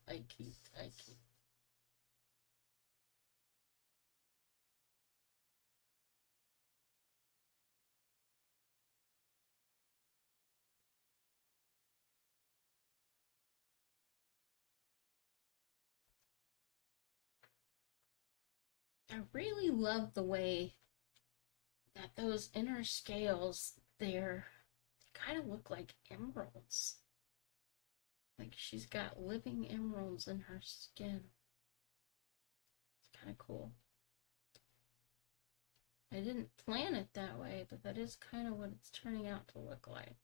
I keep. I really love the way that those inner scales there kind of look like emeralds. Like she's got living emeralds in her skin. It's kind of cool. I didn't plan it that way, but that is kind of what it's turning out to look like.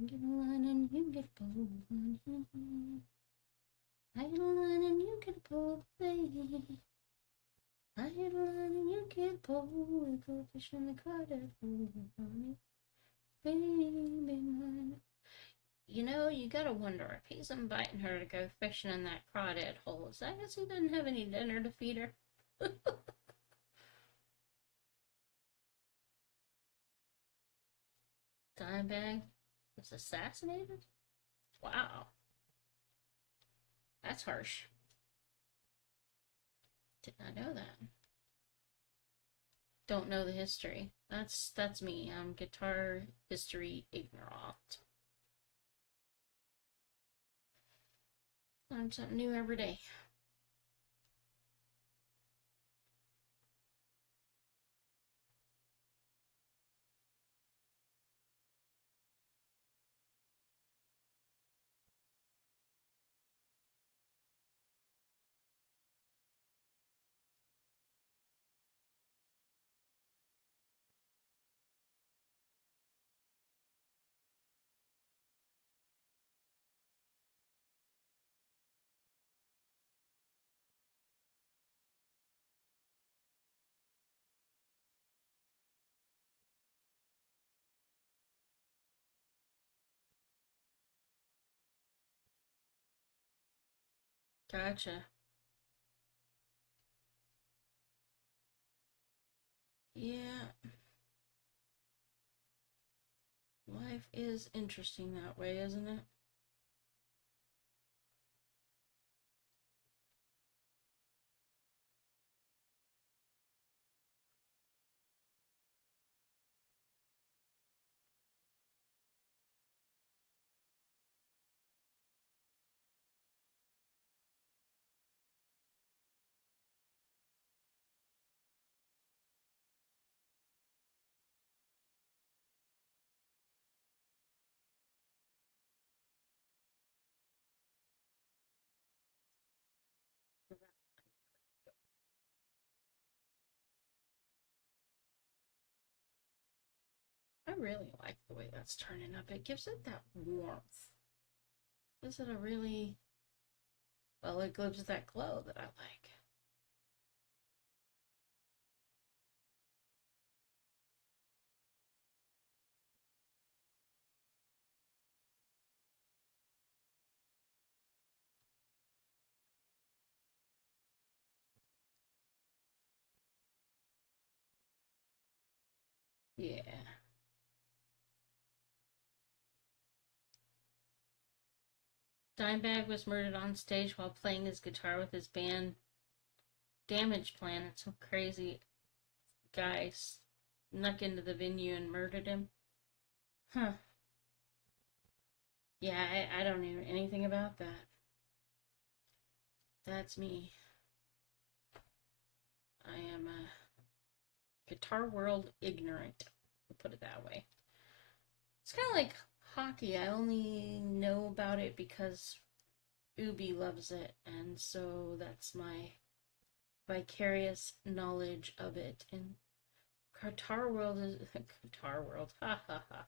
I get a line and you get a pole. I get a line and you get a pole, baby. I get a line and you get a pole. We go fishing in the crawdad hole, honey. Baby mine. You know, you gotta wonder if he's inviting her to go fishing in that crawdad hole. Is that because he doesn't have any dinner to feed her? Dimebag was assassinated? Wow. That's harsh. Did not know that. Don't know the history. That's me. I'm guitar history ignorant. Learn something new every day. Gotcha. Yeah. Life is interesting that way, isn't it? really like the way that's turning up. It gives it that warmth. Gives it a really, well, it gives that glow that I like. Yeah. Dimebag was murdered on stage while playing his guitar with his band Damage Plan. It's some crazy guy snuck into the venue and murdered him. Huh. Yeah, I don't know anything about that. That's me. I am a guitar world ignorant. We'll put it that way. It's kind of like hockey. I only know about it because Ubi loves it, and so that's my vicarious knowledge of it. And Guitar World is Guitar World. Ha ha ha.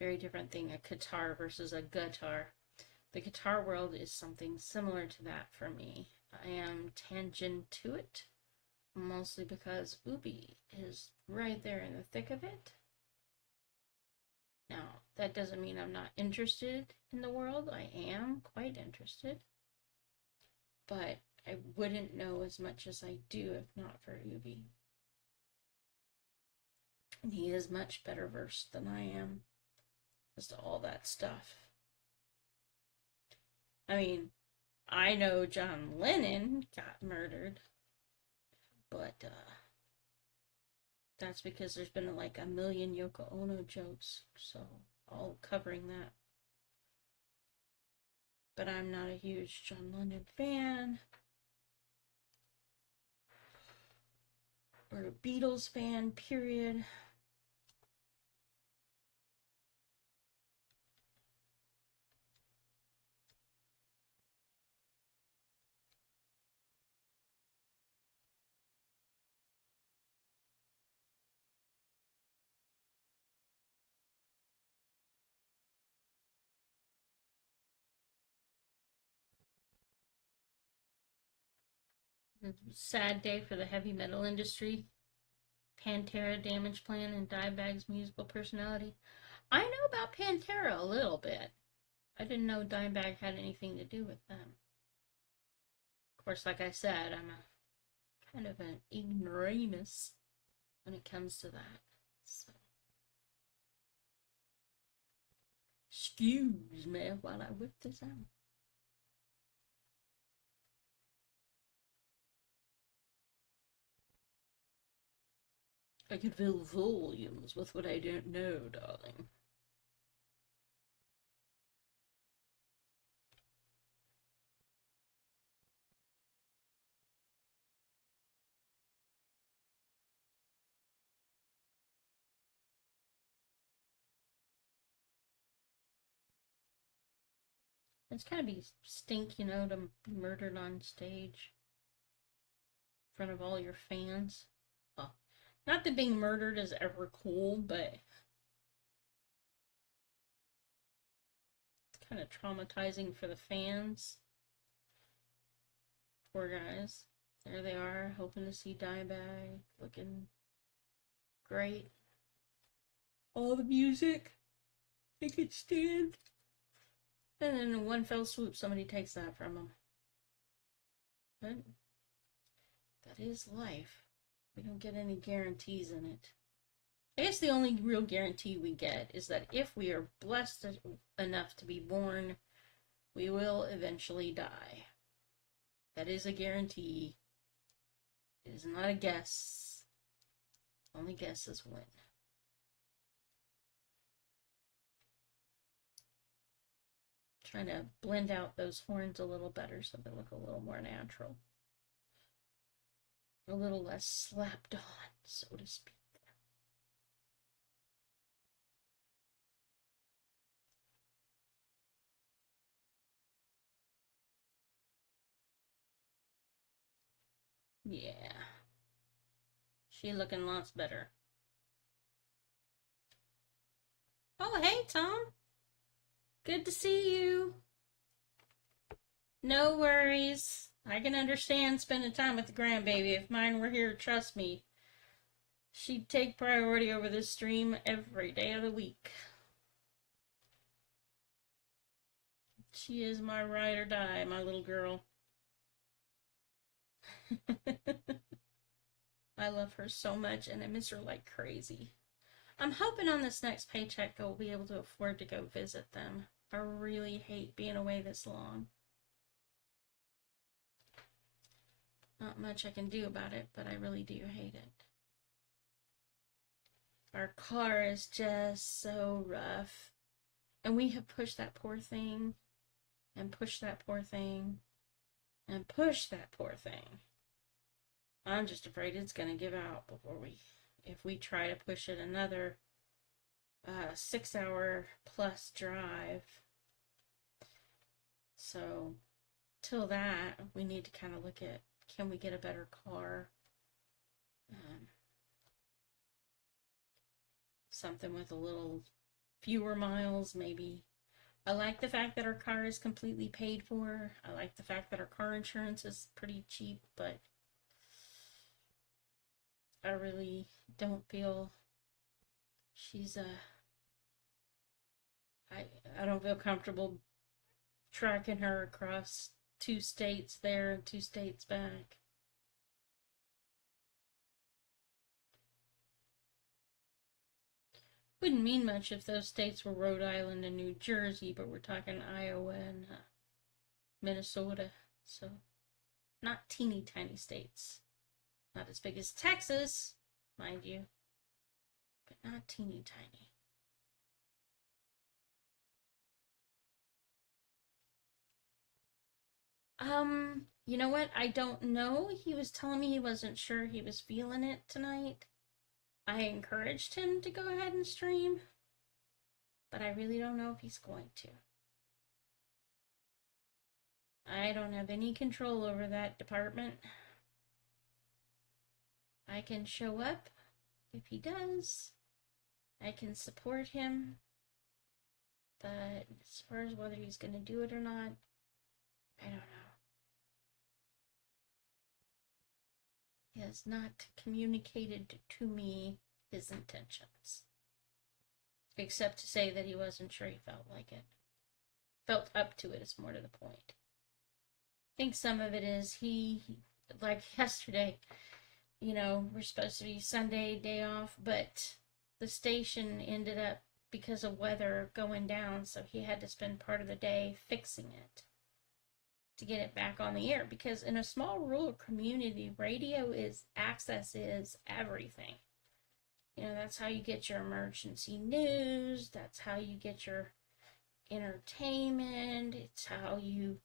Very different thing. A guitar versus a guitar. The Guitar World is something similar to that for me. I am tangent to it, mostly because Ubi is right there in the thick of it. Now, that doesn't mean I'm not interested in the world. I am quite interested. But I wouldn't know as much as I do if not for Ubi. And he is much better versed than I am as to all that stuff. I mean, I know John Lennon got murdered, but that's because there's been like a million Yoko Ono jokes, so all covering that. But I'm not a huge John Lennon fan, or a Beatles fan, period. Sad day for the heavy metal industry. Pantera, Damage Plan, and Dimebag's musical personality. I know about Pantera a little bit. I didn't know Dimebag had anything to do with them. Of course, like I said, I'm a kind of an ignoramus when it comes to that. So, excuse me while I whip this out. I could fill volumes with what I don't know, darling. It's kind of be stink, you know, to be murdered on stage in front of all your fans. Well, not that being murdered is ever cool, but it's kind of traumatizing for the fans. Poor guys. There they are, hoping to see Dimebag, looking great. All the music they could stand. And then in one fell swoop, somebody takes that from them. But that is life. We don't get any guarantees in it. I guess the only real guarantee we get is that if we are blessed enough to be born, we will eventually die. That is a guarantee. It is not a guess. Only guesses win. Trying to blend out those horns a little better so they look a little more natural. A little less slapped on, so to speak. Yeah. She looking lots better. Oh, hey, Tom. Good to see you. No worries. I can understand spending time with the grandbaby. If mine were here, trust me, she'd take priority over this stream every day of the week. She is my ride or die, my little girl. I love her so much and I miss her like crazy. I'm hoping on this next paycheck I'll be able to afford to go visit them. I really hate being away this long. Not much I can do about it, but I really do hate it. Our car is just so rough. And we have pushed that poor thing, and pushed that poor thing, and pushed that poor thing. I'm just afraid it's going to give out if we try to push it another 6-hour plus drive. So, till that, we need to kind of look at, can we get a better car? Something with a little fewer miles, maybe. I like the fact that our car is completely paid for. I like the fact that our car insurance is pretty cheap, but I really don't feel I don't feel comfortable tracking her across 2 states there and 2 states back. Wouldn't mean much if those states were Rhode Island and New Jersey, but we're talking Iowa and Minnesota, so not teeny tiny states. Not as big as Texas, mind you, but not teeny tiny. You know what? I don't know. He was telling me he wasn't sure he was feeling it tonight. I encouraged him to go ahead and stream, but I really don't know if he's going to. I don't have any control over that department. I can show up if he does. I can support him, but as far as whether he's going to do it or not, I don't know. He has not communicated to me his intentions, except to say that he wasn't sure he felt like it. Felt up to it is more to the point. I think some of it is like yesterday, we're supposed to be Sunday, day off, but the station ended up, because of weather, going down, so he had to spend part of the day fixing it to get it back on the air, because in a small rural community, access is everything. That's how you get your emergency news, that's how you get your entertainment, it's how you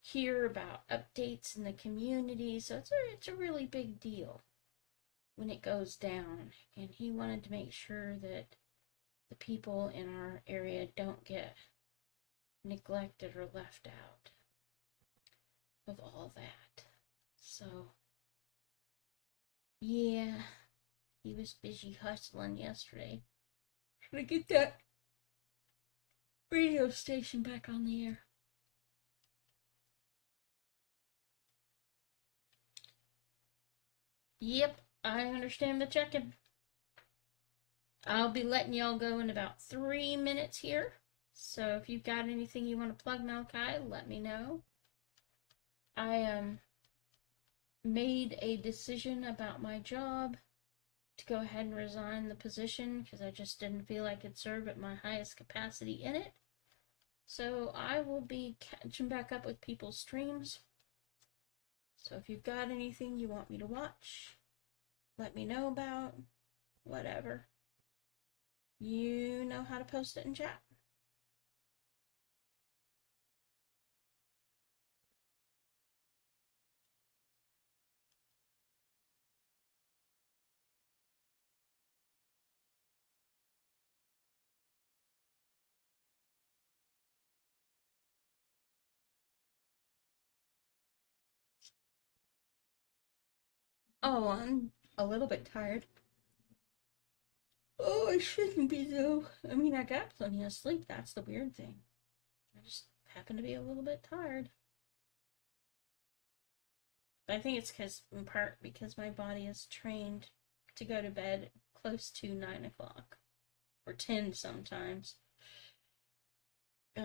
hear about updates in the community, so it's a really big deal when it goes down, and he wanted to make sure that the people in our area don't get neglected or left out of all that. So, yeah, he was busy hustling yesterday trying to get that radio station back on the air. Yep, I understand the check-in. I'll be letting y'all go in about 3 minutes here. So if you've got anything you want to plug, Malachi, let me know. I made a decision about my job to go ahead and resign the position because I just didn't feel I could serve at my highest capacity in it. So I will be catching back up with people's streams. So if you've got anything you want me to watch, let me know about, whatever. You know how to post it in chat. Oh, I'm a little bit tired. Oh, I shouldn't be, though. I mean, I got plenty of sleep. That's the weird thing. I just happen to be a little bit tired. I think it's in part because my body is trained to go to bed close to 9 o'clock. Or 10 sometimes. So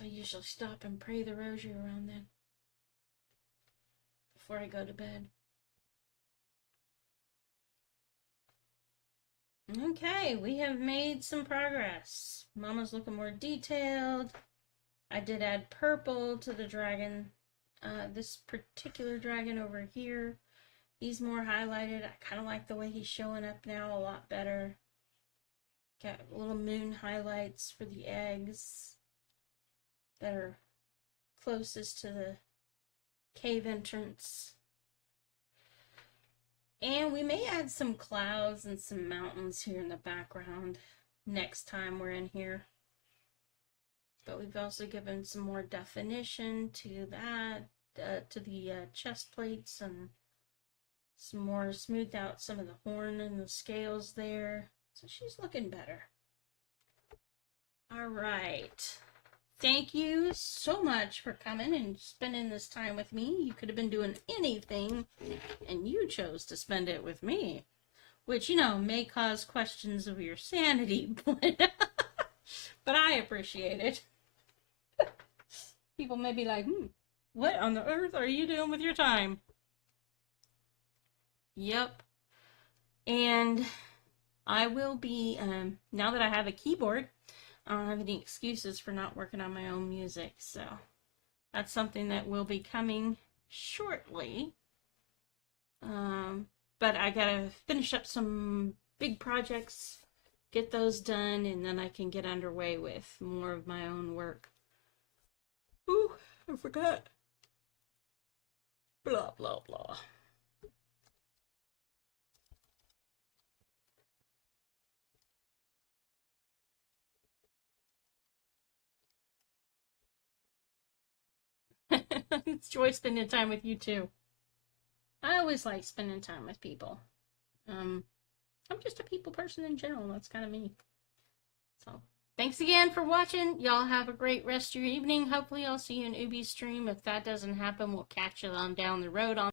I usually stop and pray the rosary around then. Before I go to bed. Okay, we have made some progress. Mama's looking more detailed. I did add purple to the dragon. This particular dragon over here, he's more highlighted. I kind of like the way he's showing up now a lot better. Got little moon highlights for the eggs that are closest to the cave entrance. And we may add some clouds and some mountains here in the background next time we're in here. But we've also given some more definition to that, to the chest plates, and some more smoothed out some of the horn and the scales there. So she's looking better. All right. Thank you so much for coming and spending this time with me. You could have been doing anything, and you chose to spend it with me, which, you know, may cause questions of your sanity, but I appreciate it. People may be like, what on the earth are you doing with your time? Yep. And I will be, now that I have a keyboard, I don't have any excuses for not working on my own music, so that's something that will be coming shortly. But I gotta finish up some big projects, get those done, and then I can get underway with more of my own work. Ooh, I forgot. Blah, blah, blah. It's joy spending time with you too. I always like spending time with people. I'm just a people person in general. That's kind of me. So, thanks again for watching. Y'all have a great rest of your evening. Hopefully I'll see you in Ubi's stream. If that doesn't happen, we'll catch you on down the road on